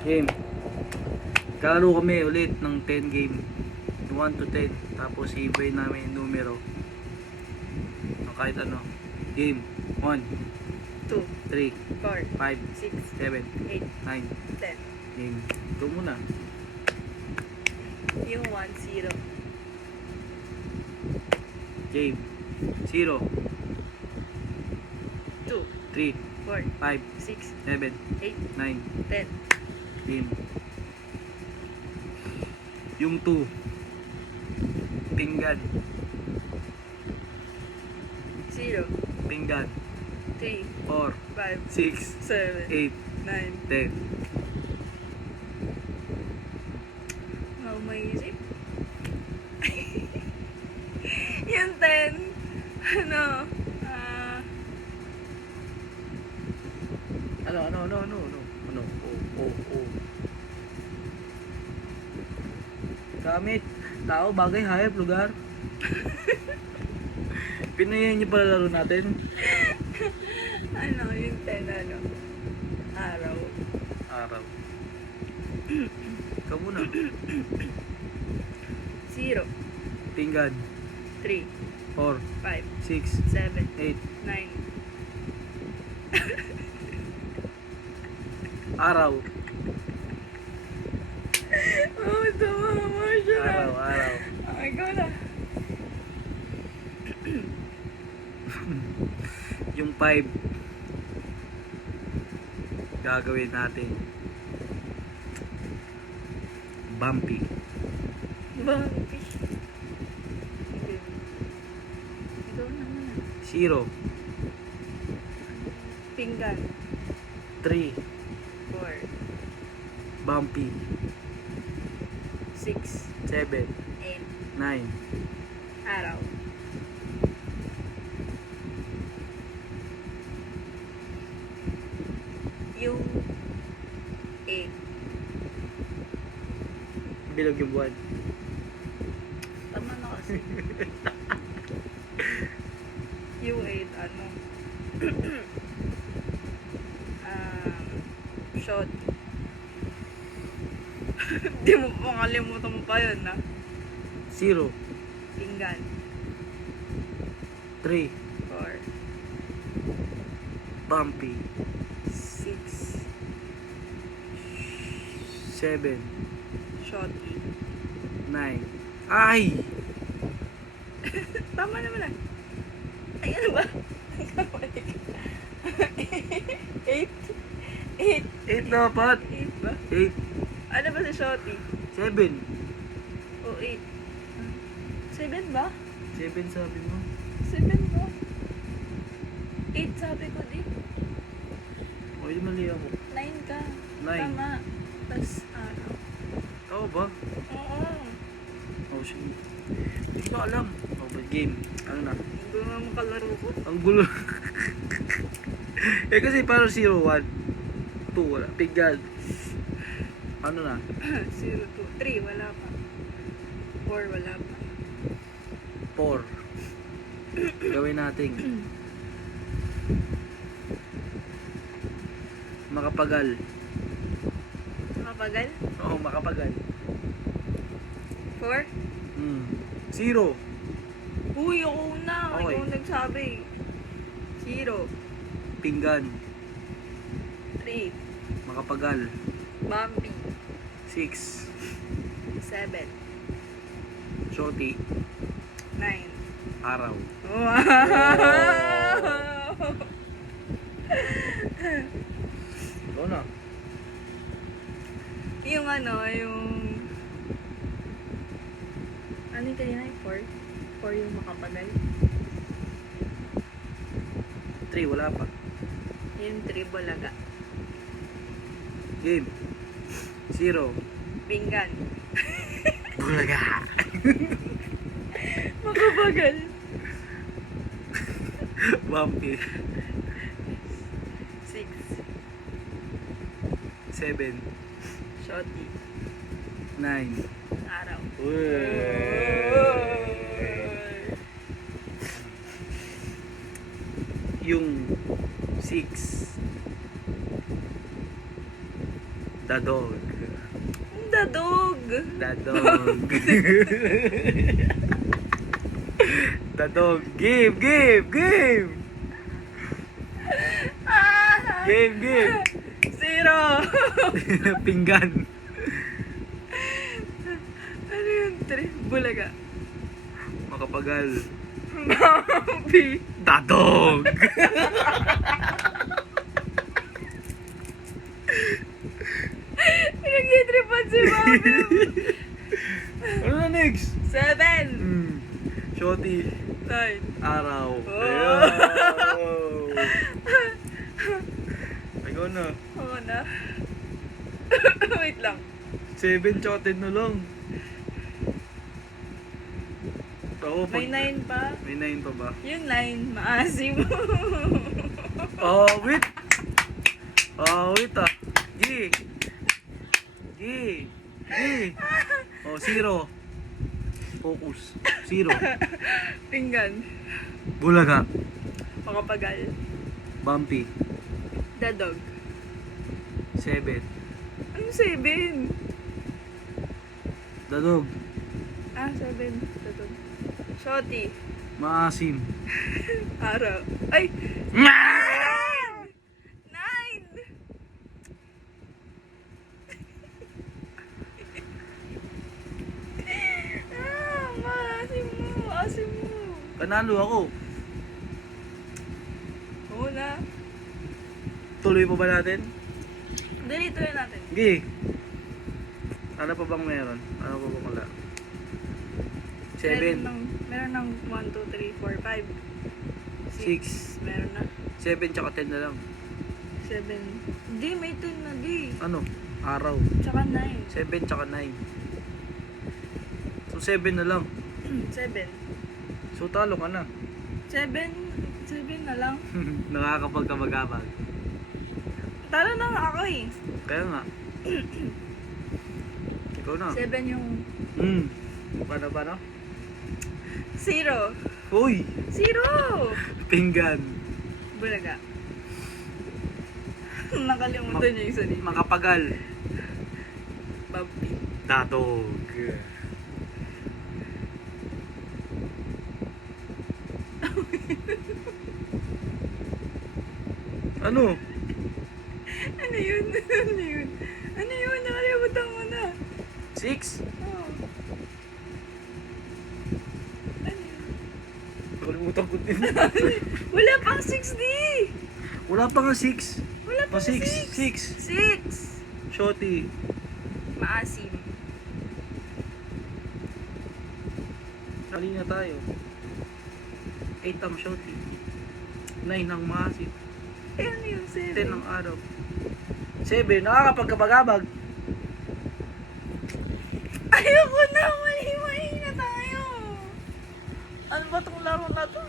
Game. Kalaro kami ulit ng 10 game. 1 to 10. Tapos i-ibay namin yung numero. Kahit ano. Game. 1, 2, 3, 4, 5, 6, 7, 8, 9. 10. Game. Ito muna. Yung 1-0. Game. 0, 2, 3, 4, 5, 6, 7, 8, 9. 10. Game. Yung 2. Pinggan. 0, Pinggan. 3, 4, 5, 6, 7, 8, 9. 10. Maisip. Yung 10. Ano? Ano? Oh. Gamit. Tao, bagay, hayop, lugar. Pinayan niyo pala laro natin. Ano? Yung 10, ano? Araw. Araw. Ikaw muna. 0, Pinggan. 3, 4, 5, 6, 7, 8. 9. Araw. Oh, ito mga emotional. Araw. Ikaw na. Yung 5. Gagawin natin. Bumpy. Bumpy. Ikaw na muna. 0, Pinggan. 3, 4, Bumpy. 6, 7, 8. 9. Araw. Yung 8. Bilog yung buwan. Tama na kasi. Yung 8, ano? Shot. Di mo makalimutan mo pa yun, na? 0, Pinggan. 3, 4, Bumpy. 6. 7, Shotty. 9. Ay! Tama naman na. Ay, ano ba? 8. 8 dapat. 8 ba? 8, Ano ba si Shotty? 7. O 8. 7 ba? 7 sabi mo. 7 ba? 8 sabi ko di. O, di mali ako. 9 ka. 9. Tama. Tapos araw. Oo ba? Oo. Oh, sige. Hindi ko alam. Oh, but game. Ano na? Hindi mo naman kalaro ko. Ang gulo. Eh kasi parang 0, 1, 2, wala. Pinggan. Ano na? 0, 2, 3. Wala pa. 4. Wala pa. 4. Gawin natin. Makapagal. Makapagal? Oo, makapagal. 4? 0. Uy, ako na. Okay. Ikaw nagsabi. 0. Pinggan. 3. Makapagal. Bumpy. 6. 7. Shorty. 9. Araw. Wow! Ikaw na. Yung ano, yung... Ano yung kanina? 4? 4 yung makapagal. 3, wala pa. Yung 3 bulaga. Game. 0. Pinggan. Bulaga. Makapagal. Bumpy. 6. 7. Shotty. 9. Araw. Yung 6. Dadog. Dadog. Dadog. Dadog. Game, game, game. Ah! Game, game. 0. Pinggan. Ano yun? 3. Bulaga. Makapagal. Bambi. Dadog. Pinag-itripan si Bambi. Ano na next? 7. Shorty. 9. Araw. Oh. Ayaw. Ikaw na. Oo na. Wait lang. 7 tsaka 10 na lang. Oo, May 9 pa. May 9 pa ba? Yung 9, maasim. Wait. Wait ah. Gi. Gi. Gi. 0. Focus. 0. Pinggan. Bulaga. Makapagal. Bumpy. Dadog. 7. Anong 7? Dadog. 7. Dadog. Shorty. Maasim. Araw. Ay! 9! Maasim mo. Maasim mo. Panalo ako. Oo na. Tuloy pa ba natin? Dali, tuloy natin. Gi. Ano pa bang meron? Ano pa bang wala? 7. Meron ng 1, 2, 3, 4, 5. 6. Meron na. 7 tsaka 10 na lang. 7. Di, may 10 na di. Ano? Araw. Tsaka 9. 7 tsaka 9. So 7 na lang. 7. So talo ka na. 7 na lang. Nakakapagkamagabag. Talo na nga ako eh. Kaya nga. Ikaw na. 7 yung Paano? 0. Uy! 0! Pinggan. Bulaga. Nakalimutan niya yung sarili. Makapagal. Bambi. Dadog. Ano? Ano yun? Ano yun? Ano yun? Nakalimutan mo na. 6? Oh. Ano yun? Nakalimutan ko din. Wala pang 6D! Wala pa nga 6. Wala pang 6! 6. 6! Shorty. Maasim. Mali na tayo. 8 ang shorty. 9 ang maasip. Eh, ano yung 7? 10 ang araw. 7. Nakakapagkabagabag. Ayoko na! Mali na tayo! Ano ba itong laro na to?